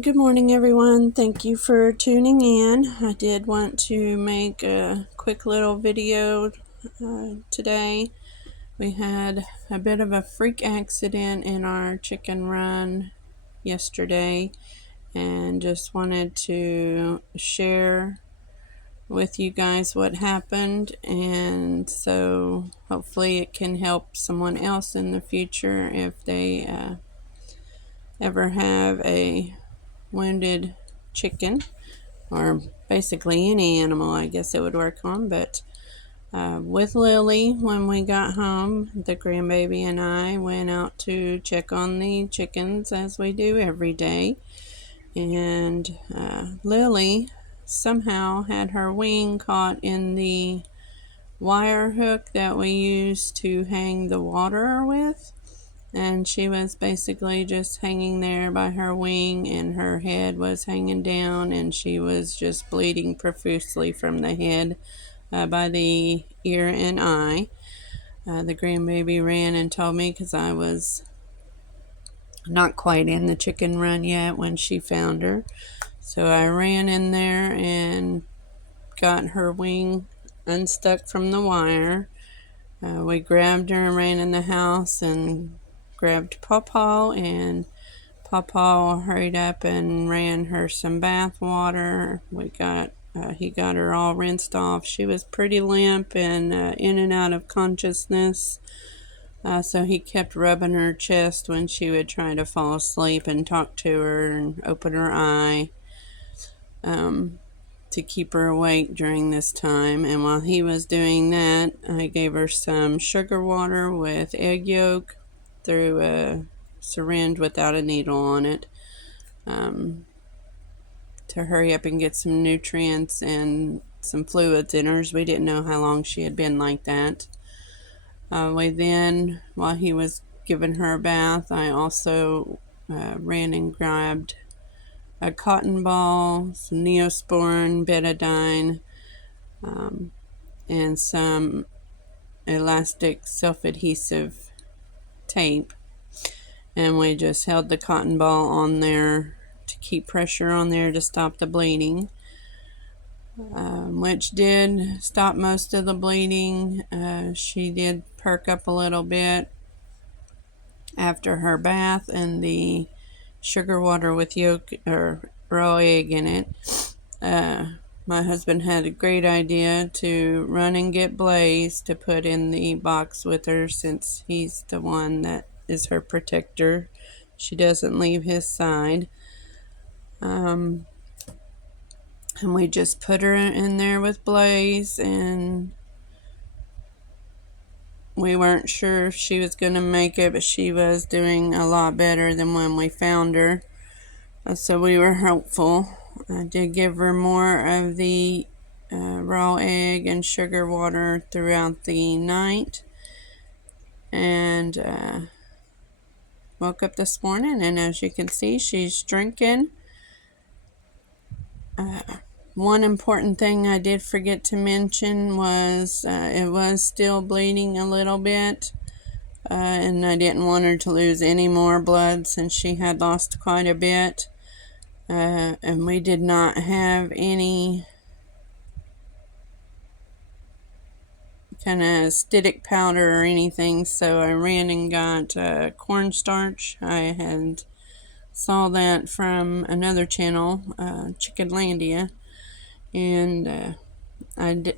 Good morning, everyone. Thank you for tuning in. I did want to make a quick little video today. We had a bit of a freak accident in our chicken run yesterday, and just wanted to share with you guys what happened, and so hopefully it can help someone else in the future if they ever have a wounded chicken, or basically any animal, I guess it would work on. But with Lily, when we got home, the grandbaby and I went out to check on the chickens as we do every day. And Lily somehow had her wing caught in the wire hook that we use to hang the water with. And she was basically just hanging there by her wing, and her head was hanging down, and she was just bleeding profusely from the head by the ear and eye. The grandbaby ran and told me, because I was not quite in the chicken run yet when she found her. So I ran in there and got her wing unstuck from the wire. We grabbed her and ran in the house and grabbed Pawpaw, and Pawpaw hurried up and ran her some bath water. He got her all rinsed off. She was pretty limp and in and out of consciousness. So he kept rubbing her chest when she would try to fall asleep, and talk to her and open her eye to keep her awake during this time. And while he was doing that, I gave her some sugar water with egg yolk through a syringe without a needle on it, to hurry up and get some nutrients and some fluids in her, as we didn't know how long she had been like that. We then, while he was giving her a bath, I also ran and grabbed a cotton ball, some Neosporin, betadine, and some elastic self-adhesive tape. And we just held the cotton ball on there to keep pressure on there to stop the bleeding, which did stop most of the bleeding. She did perk up a little bit after her bath and the sugar water with yolk or raw egg in it. My husband had a great idea to run and get Blaze to put in the box with her, since he's the one that is her protector. She doesn't leave his side. And we just put her in there with Blaze, and we weren't sure if she was going to make it, but she was doing a lot better than when we found her. So we were hopeful. I did give her more of the raw egg and sugar water throughout the night, and woke up this morning, and as you can see, she's drinking. One important thing I did forget to mention was it was still bleeding a little bit, and I didn't want her to lose any more blood since she had lost quite a bit. And we did not have any kind of stytic powder or anything, so I ran and got cornstarch. I had saw that from another channel, Chickenlandia, and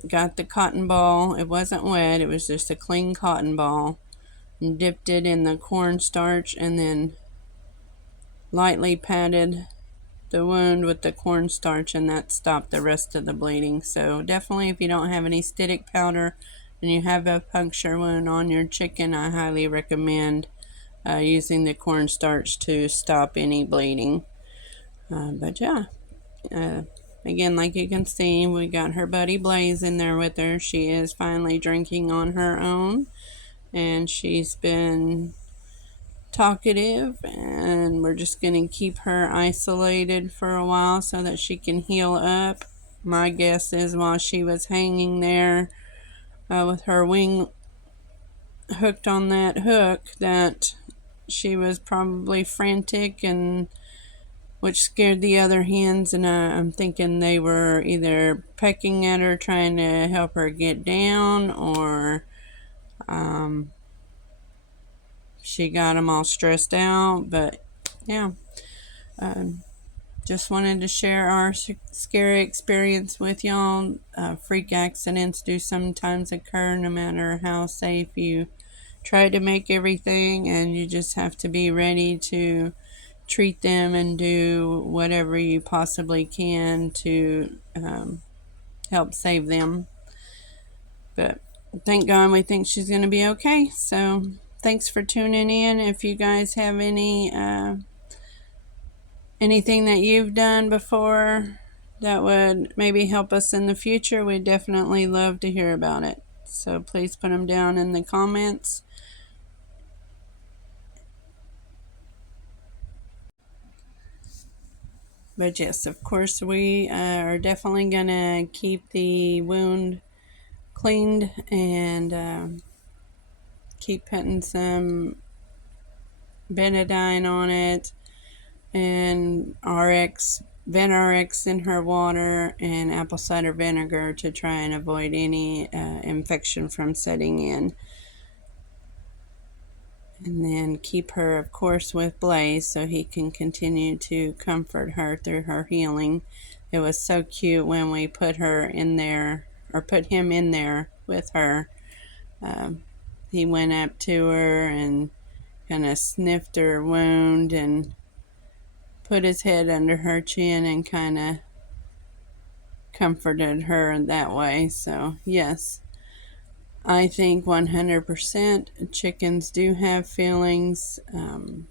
got the cotton ball. It wasn't wet, it was just a clean cotton ball, and dipped it in the cornstarch, and then lightly patted the wound with the cornstarch, and that stopped the rest of the bleeding. So definitely, if you don't have any stytic powder and you have a puncture wound on your chicken, I highly recommend using the cornstarch to stop any bleeding. But yeah, again, like you can see, we got her buddy Blaze in there with her. She is finally drinking on her own, and she's been talkative, and we're just going to keep her isolated for a while so that she can heal up. My guess is while she was hanging there with her wing hooked on that hook, that she was probably frantic and which scared the other hens, and I'm thinking they were either pecking at her trying to help her get down, or she got them all stressed out. But yeah, just wanted to share our scary experience with y'all. Freak accidents do sometimes occur, no matter how safe you try to make everything, and you just have to be ready to treat them and do whatever you possibly can to help save them. But thank God we think she's going to be okay. So thanks for tuning in. If you guys have anything that you've done before that would maybe help us in the future, we'd definitely love to hear about it. So please put them down in the comments. But yes, of course, we are definitely going to keep the wound cleaned and keep putting some betadine on it, and VenRx in her water, and apple cider vinegar to try and avoid any infection from setting in. And then keep her, of course, with Blaze so he can continue to comfort her through her healing. It was so cute when we put her in there, or put him in there with her. He went up to her and kind of sniffed her wound and put his head under her chin and kind of comforted her that way. So yes, I think 100% chickens do have feelings and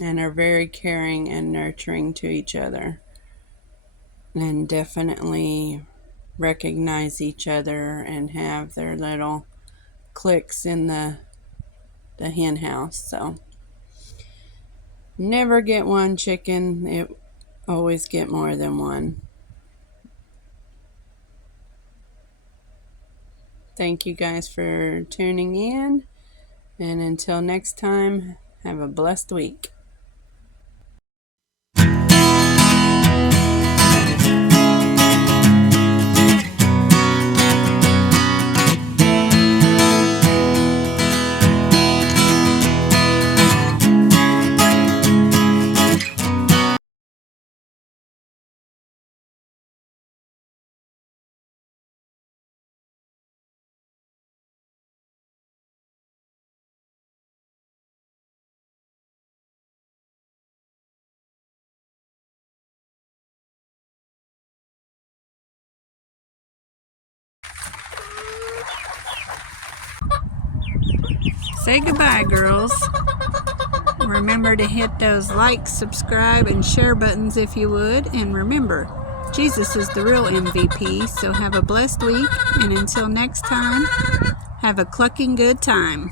are very caring and nurturing to each other, and definitely recognize each other and have their little cliques in the hen house. So never get one chicken, it always get more than one. Thank you guys for tuning in, and until next time, have a blessed week. Say goodbye, girls. Remember to hit those like, subscribe, and share buttons if you would. And remember, Jesus is the real MVP. So have a blessed week. And until next time, have a clucking good time.